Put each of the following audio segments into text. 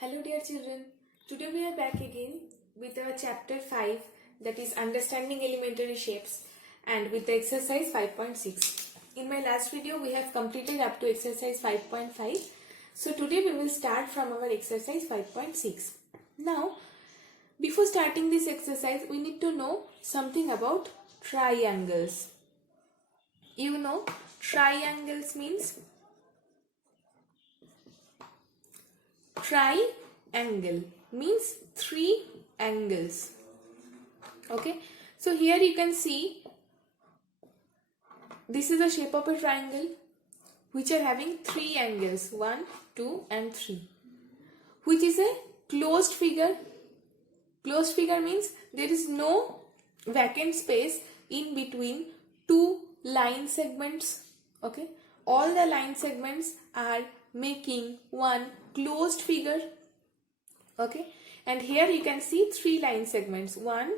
Hello dear children, today we are back again with our chapter 5, that is understanding elementary shapes, and with the exercise 5.6. In my last video we have completed up to exercise 5.5. So today we will start from our exercise 5.6. Now before starting this exercise we need to know something about triangles. You know triangles means triangle means three angles. Okay, so here you can see this is the shape of a triangle which are having three angles, 1, 2 and 3, which is a closed figure. Closed figure means there is no vacant space in between two line segments. Okay, all the line segments are making one closed figure. Okay, and here you can see three line segments, 1,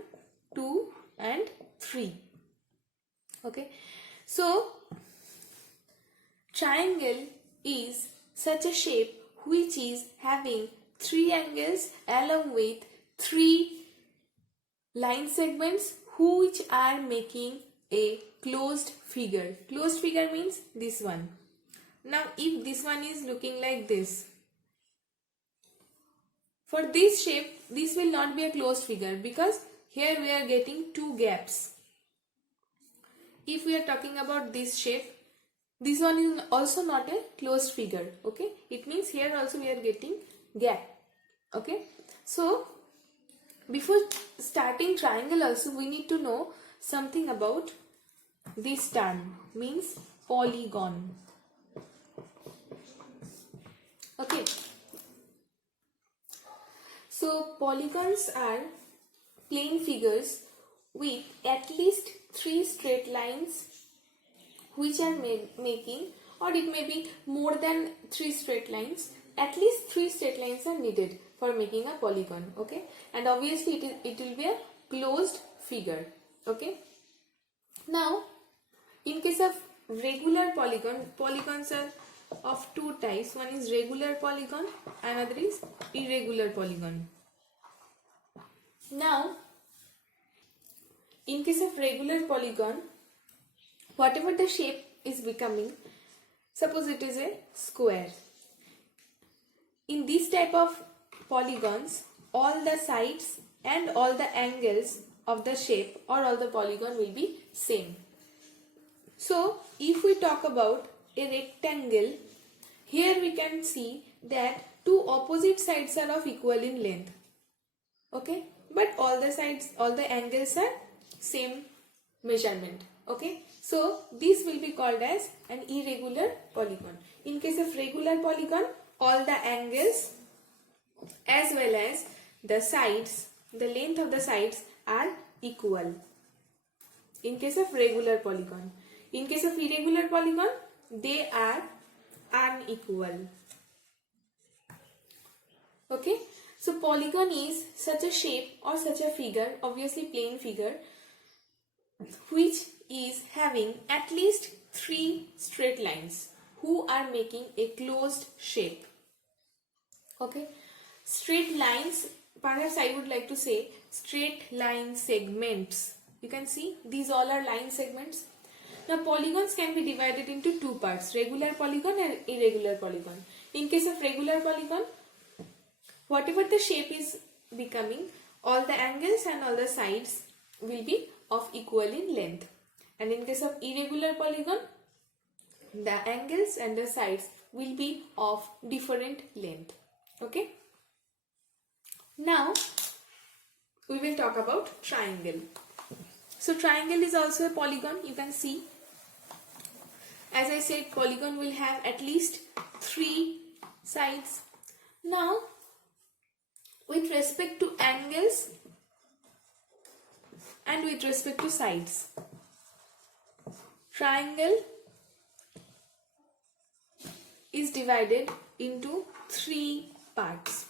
2 and 3. Okay, so triangle is such a shape which is having three angles along with three line segments which are making a closed figure. Closed figure means this one. Now if this one is looking like this, for this shape this will not be a closed figure because here we are getting two gaps. If we are talking about this shape, this one is also not a closed figure. Okay, it means here also we are getting gap. Okay, so before starting triangle also we need to know something about this term, means polygon. Okay, so polygons are plane figures with at least three straight lines which are making, or it may be more than three straight lines. At least three straight lines are needed for making a polygon. Okay, and obviously it will be a closed figure. Okay, now in case of regular polygon, polygons are of two types. One is regular polygon, another is irregular polygon. Now in case of regular polygon, whatever the shape is becoming, suppose it is a square. In this type of polygons, all the sides and all the angles of the shape or all the polygon will be same. So if we talk about a rectangle, here we can see that two opposite sides are of equal in length. Okay, but all the sides, all the angles are same measurement. Okay, so this will be called as an irregular polygon. In case of regular polygon, all the angles as well as the sides, the length of the sides are equal. In case of regular polygon. In case of irregular polygon, they are unequal. Okay, so polygon is such a shape or such a figure, obviously plane figure, which is having at least three straight lines who are making a closed shape. Okay, straight lines, perhaps I would like to say straight line segments. You can see these all are line segments. Now polygons can be divided into two parts, regular polygon and irregular polygon. In case of regular polygon, whatever the shape is becoming, all the angles and all the sides will be of equal in length. And in case of irregular polygon, the angles and the sides will be of different length. Okay, now we will talk about triangle. So triangle is also a polygon. You can see, as I said, polygon will have at least three sides. Now with respect to angles and with respect to sides, triangle is divided into three parts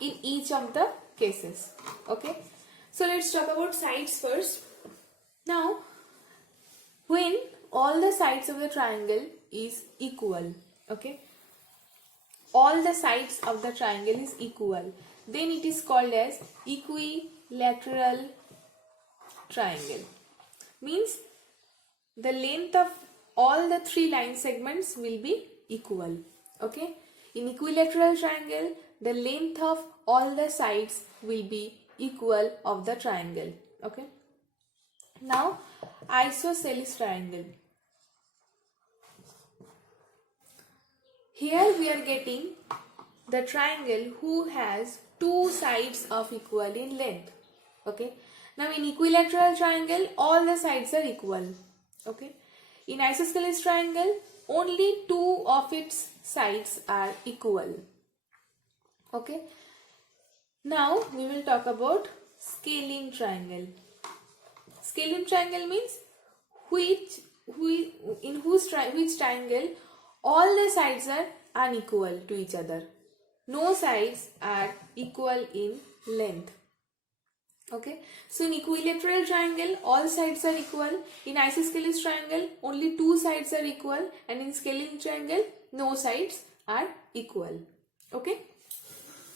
in each of the cases. Okay, so let's talk about sides first. Now when all the sides of the triangle is equal, okay, all the sides of the triangle is equal, then it is called as equilateral triangle. Means the length of all the three line segments will be equal. Okay, in equilateral triangle the length of all the sides will be equal of the triangle. Okay, now isosceles triangle. Here we are getting the triangle who has two sides of equal in length. Okay, now in equilateral triangle all the sides are equal. Okay, in isosceles triangle only two of its sides are equal. Okay, now we will talk about scalene triangle. Scalene triangle means which triangle all the sides are unequal to each other. No sides are equal in length. Okay, so in equilateral triangle all sides are equal. In isosceles triangle only two sides are equal, and in scalene triangle no sides are equal. Okay,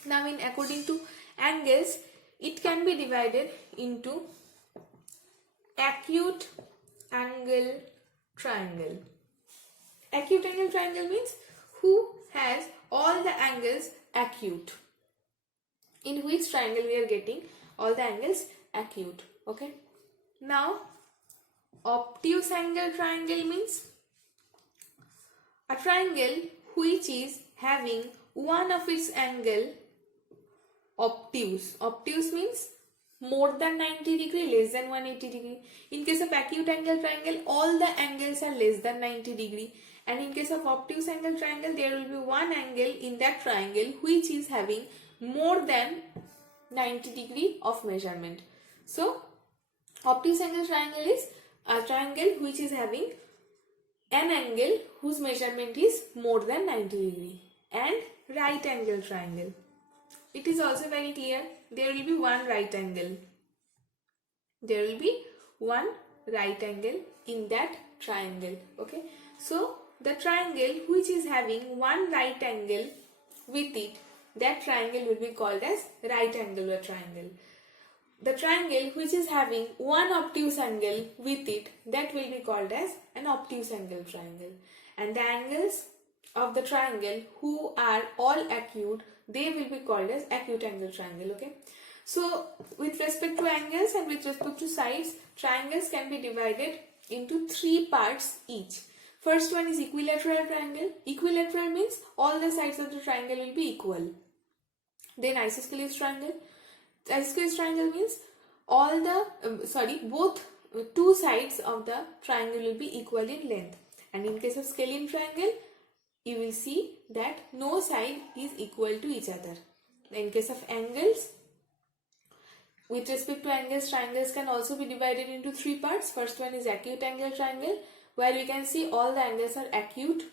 now in according to angles it can be divided into acute angle triangle. Acute angle triangle means who has all the angles acute. In which triangle we are getting all the angles acute. Okay, now obtuse angle triangle means a triangle which is having one of its angle obtuse. Obtuse means more than 90 degree, less than 180 degree. In case of acute angle triangle all the angles are less than 90 degree, and in case of obtuse angle triangle there will be one angle in that triangle which is having more than 90 degree of measurement. So obtuse angle triangle is a triangle which is having an angle whose measurement is more than 90 degree. And right angle triangle, it is also very clear, there will be one right angle. There will be one right angle in that triangle. Okay, so the triangle which is having one right angle with it, that triangle will be called as right angular triangle. The triangle which is having one obtuse angle with it, that will be called as an obtuse angle triangle. And the angles of the triangle who are all acute, they will be called as acute angle triangle. Okay, so with respect to angles and with respect to sides, triangles can be divided into three parts each. First one is equilateral triangle. Equilateral means all the sides of the triangle will be equal. Then isosceles triangle. Isosceles triangle means all the both two sides of the triangle will be equal in length. And in case of scalene triangle, you will see that no side is equal to each other. In case of angles, with respect to angles, triangles can also be divided into three parts. First one is acute angle triangle, where we can see all the angles are acute,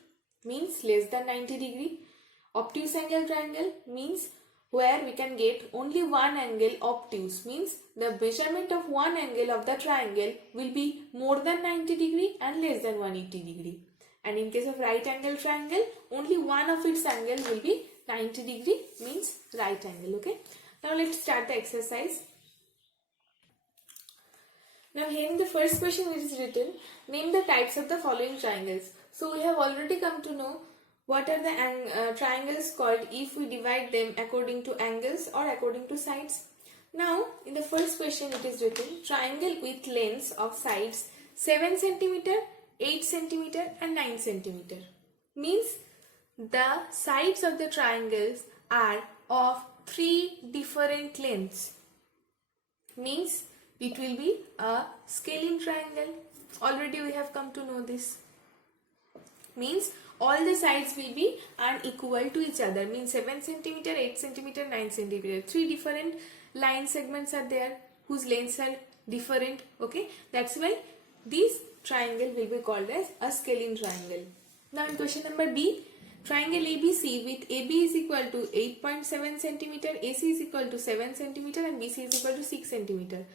means less than 90 degree. Obtuse angle triangle means where we can get only one angle obtuse, means the measurement of one angle of the triangle will be more than 90 degree and less than 180 degree. And in case of right angle triangle, only one of its angle will be 90 degree, means right angle. Okay, now let's start the exercise. Now here in the first question it is written, name the types of the following triangles. So we have already come to know what are the triangles called if we divide them according to angles or according to sides. Now in the first question it is written, triangle with lengths of sides 7 cm, 8 cm and 9 cm. Means the sides of the triangles are of three different lengths. Means it will be a scalene triangle. Already we have come to know this. Means all the sides will be unequal to each other. Means 7 cm, 8 cm, 9 cm. Three different line segments are there whose lengths are different. Okay, that's why this triangle will be called as a scalene triangle. Now in question number B, triangle ABC with AB is equal to 8.7 cm, AC is equal to 7 cm and BC is equal to 6 cm.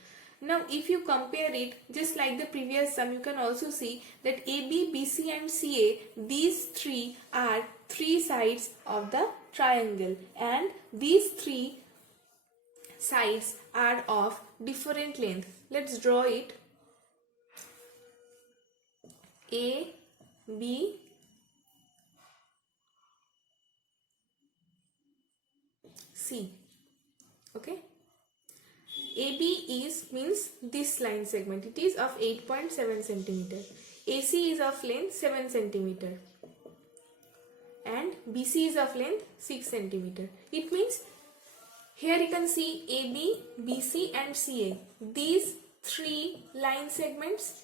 Now if you compare it just like the previous sum, you can also see that AB, BC and CA, these three are three sides of the triangle, and these three sides are of different length. Let's draw it. A, B, C. Okay. AB is means this line segment. It is of 8.7 centimeter. AC is of length 7 centimeter. And BC is of length 6 centimeter. It means here you can see AB, BC and CA. These three line segments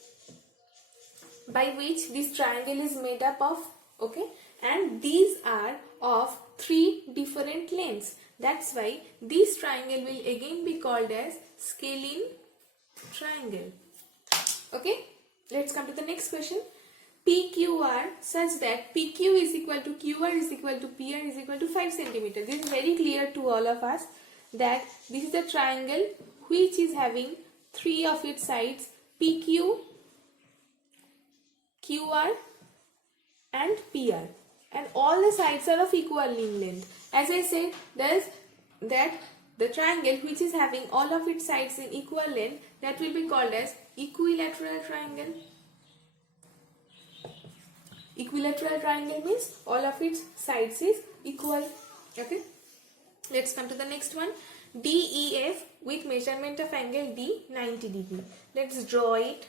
by which this triangle is made up of. Okay. And these are of three different lengths. That's why this triangle will again be called as scalene triangle. Okay. Let's come to the next question. PQR such that PQ is equal to QR is equal to PR is equal to 5 centimeter. This is very clear to all of us that this is a triangle which is having three of its sides, PQ, QR and PR, and all the sides are of equal in length. As I said, that the triangle which is having all of its sides in equal length, that will be called as equilateral triangle. Equilateral triangle means all of its sides is equal. Okay. Let's come to the next one. DEF with measurement of angle D 90 degree. Let's draw it.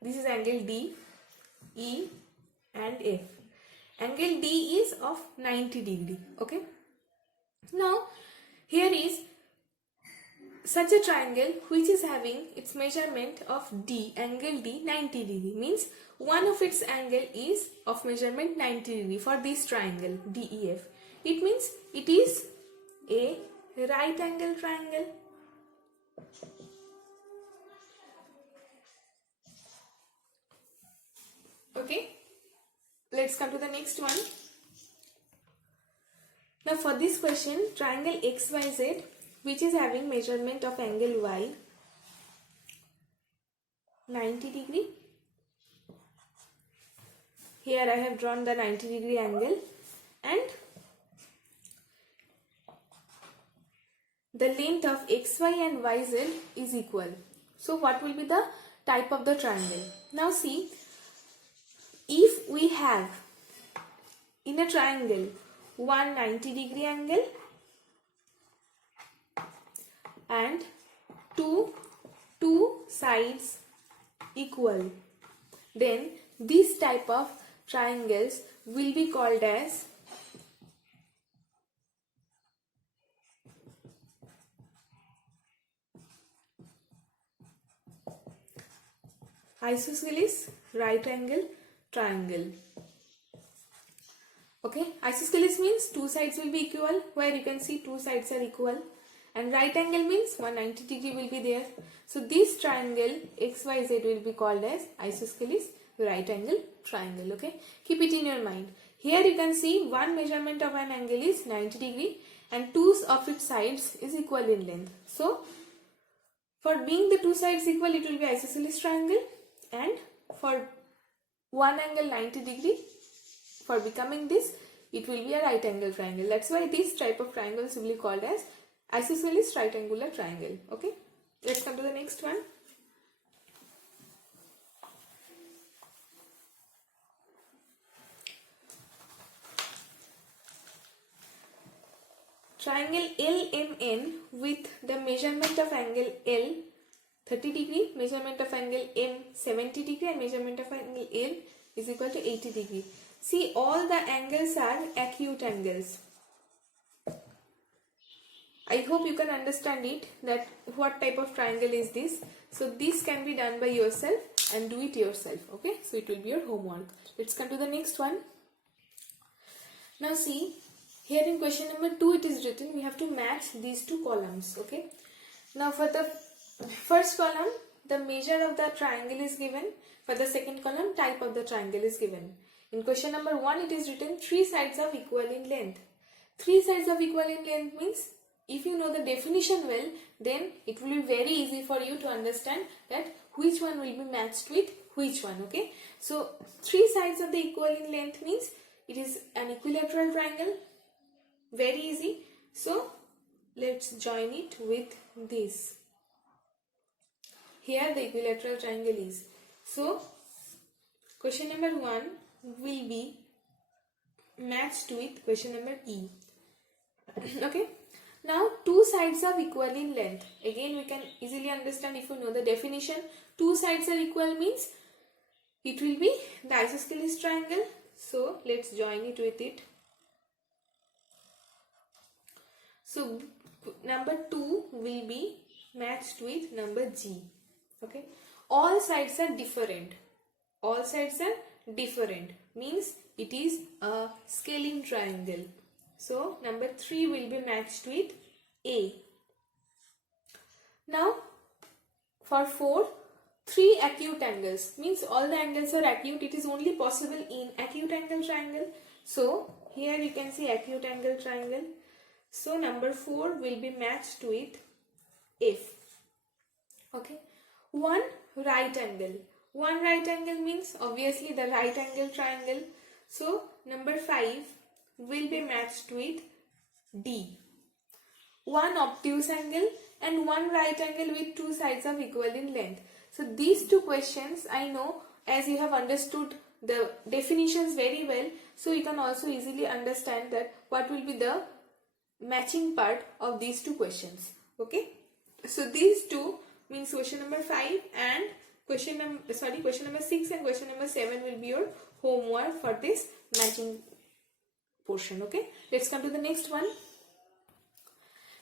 This is angle D, E and F. Angle D is of 90 degree. Okay. Now here is such a triangle which is having its measurement of D, angle D 90 degree, means one of its angle is of measurement 90 degree for this triangle DEF. It means it is a right angle triangle. Okay, let's come to the next one. Now for this question, triangle XYZ which is having measurement of angle Y 90 degree. Here I have drawn the 90 degree angle and the length of XY and YZ is equal. So what will be the type of the triangle? Now see, if we have in a triangle one 90 degree angle and two sides equal, then this type of triangles will be called as isosceles right angle triangle. Okay, isosceles means two sides will be equal, where you can see two sides are equal, and right angle means 190 degree will be there. So this triangle XYZ will be called as isosceles right angle triangle. Okay, keep it in your mind. Here you can see one measurement of an angle is 90 degree and two of its sides is equal in length. So for being the two sides equal, it will be isosceles triangle, and for one angle 90 degree, for becoming this, it will be a right angle triangle. That's why this type of triangles will be called as isosceles right angular triangle. Okay, let's come to the next one. Triangle LMN with the measurement of angle L 30 degree, measurement of angle M 70 degree and measurement of angle L is equal to 80 degree. See, all the angles are acute angles. I hope you can understand it, that what type of triangle is this. So this can be done by yourself and do it yourself. Okay, so it will be your homework. Let's come to the next one. Now see, here in question number 2 it is written we have to match these two columns. Okay, now for the first column the measure of the triangle is given. For the second column, type of the triangle is given. In question number 1 it is written three sides are equal in length. Three sides are equal in length means, if you know the definition well, then it will be very easy for you to understand that which one will be matched with which one. Okay, so three sides of the equal in length means it is an equilateral triangle. Very easy. So let's join it with this. Here the equilateral triangle is. So question number 1 will be matched with question number E. Okay. Now two sides are equal in length. Again we can easily understand if you know the definition. Two sides are equal means it will be the isosceles triangle. So let's join it with it. So number 2 will be matched with number G. Okay. All sides are different. All sides are different means it is a scaling triangle. So number 3 will be matched with A. Now for 4, 3 acute angles means all the angles are acute. It is only possible in acute angle triangle. So here you can see acute angle triangle. So number 4 will be matched with F. Okay. One right angle. One right angle means obviously the right angle triangle. So number 5 will be matched with D. One obtuse angle and one right angle with two sides of equal in length. So these two questions I know, as you have understood the definitions very well, so you can also easily understand that what will be the matching part of these two questions. Okay, so these two means question number 5 and question number 6 and question number 7 will be your homework for this matching portion. Okay, let's come to the next one.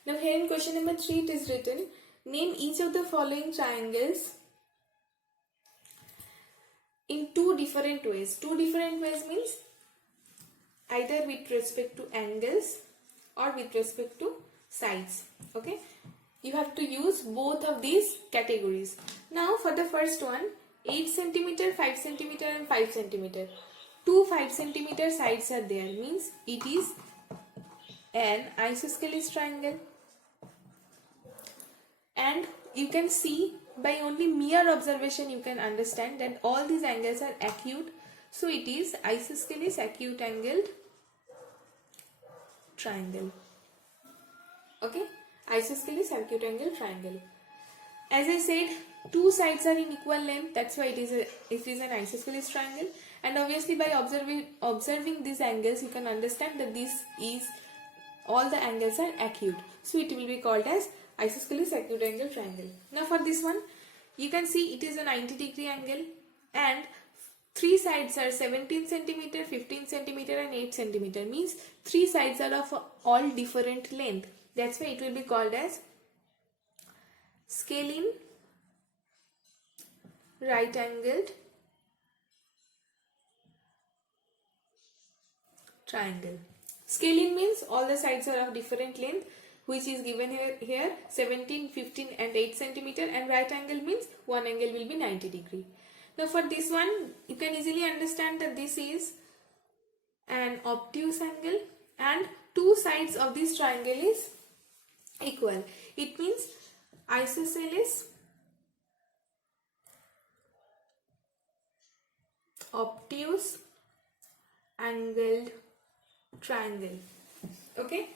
Now here in question number 3 it is written, name each of the following triangles in two different ways. Two different ways means either with respect to angles or with respect to sides. Okay, you have to use both of these categories. Now for the first one, 8 cm, 5 cm and 5 cm. Two 5 cm sides are there means it is an isosceles triangle. And you can see by only mere observation you can understand that all these angles are acute. So it is isosceles acute angled triangle. Okay, isosceles acute angle triangle. As I said, two sides are in equal length. That's why it is an isosceles triangle. And obviously by observing these angles you can understand that this is all the angles are acute. So it will be called as isosceles acute angle triangle. Now for this one you can see it is a 90-degree angle and three sides are 17 cm, 15 cm and 8 cm means three sides are of all different length. That's why it will be called as scalene right angled triangle. Scalene means all the sides are of different length, which is given here 17, 15 and 8 cm, and right angle means one angle will be 90 degree. Now for this one you can easily understand that this is an obtuse angle and two sides of this triangle is equal. It means isosceles obtuse angled triangle. Okay,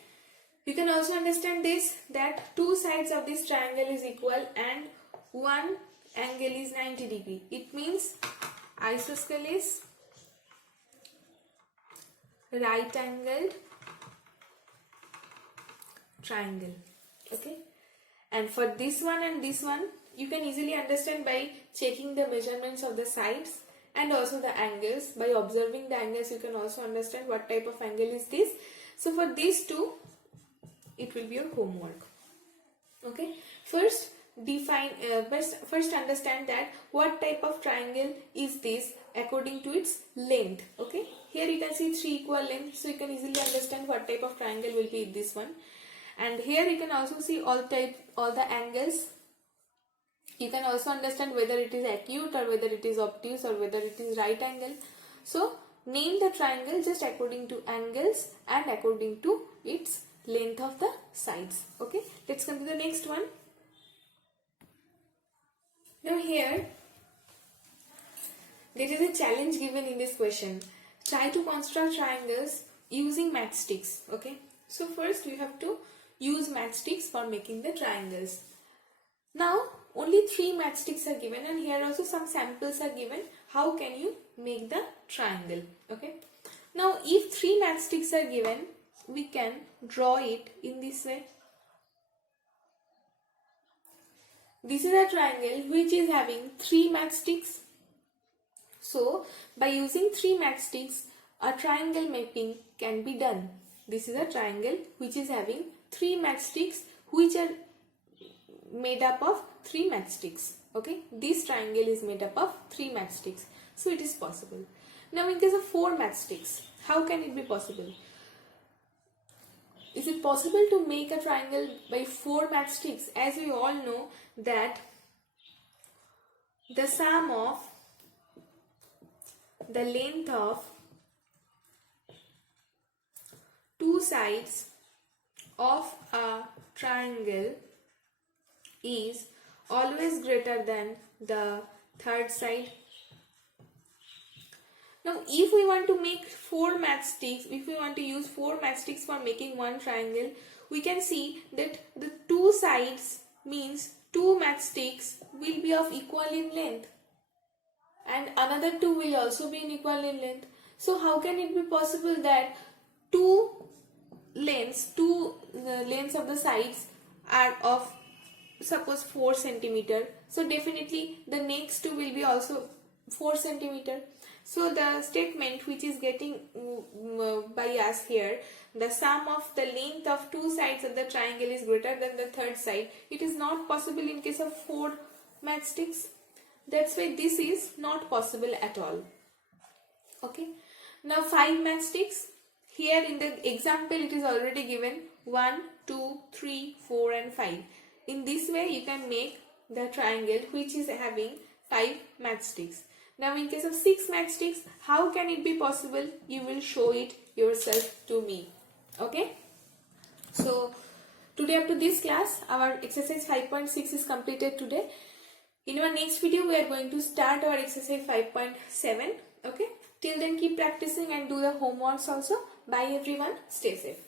you can also understand this that two sides of this triangle is equal and one angle is 90 degree. It means isosceles right angled triangle. Okay, and for this one and this one you can easily understand by checking the measurements of the sides and also the angles. By observing the angles you can also understand what type of angle is this. So for these two it will be your homework. Okay, first define first understand that what type of triangle is this according to its length. Okay, here you can see three equal lengths, so you can easily understand what type of triangle will be this one. And here you can also see all the angles. You can also understand whether it is acute or whether it is obtuse or whether it is right angle. So name the triangle just according to angles and according to its length of the sides. Okay, let's come to the next one. Now here there is a challenge given in this question. Try to construct triangles using matchsticks. Okay, so first you have to use matchsticks for making the triangles. Now only 3 matchsticks are given, and here also some samples are given. How can you make the triangle? Okay, now if 3 matchsticks are given, we can draw it in this way. This is a triangle which is having 3 matchsticks. So by using 3 matchsticks, a triangle mapping can be done. This is a triangle which is having 3 matchsticks which are made up of 3 matchsticks. Okay, this triangle is made up of 3 matchsticks. So it is possible. Now in case of 4 matchsticks, how can it be possible? Is it possible to make a triangle by 4 matchsticks? As we all know that the sum of the length of 2 sides of a triangle is always greater than the third side. Now if we want to make 4 matchsticks, if we want to use 4 matchsticks for making one triangle, we can see that the 2 sides means 2 matchsticks will be of equal in length, and another 2 will also be in equal in length. So how can it be possible that two lengths of the sides are of suppose 4 centimeter? So definitely the next 2 will be also 4 centimeter. So the statement which is getting by us here, the sum of the length of 2 sides of the triangle is greater than the third side, it is not possible in case of 4 matchsticks. That's why this is not possible at all. Okay, now 5 matchsticks. Here in the example it is already given 1, 2, 3, 4 and 5. In this way you can make the triangle which is having 5 matchsticks. Now in case of 6 matchsticks, how can it be possible? You will show it yourself to me. Okay, so today up to this class, our exercise 5.6 is completed today. In our next video we are going to start our exercise 5.7. Okay, till then keep practicing and do the homeworks also. Bye everyone, stay safe.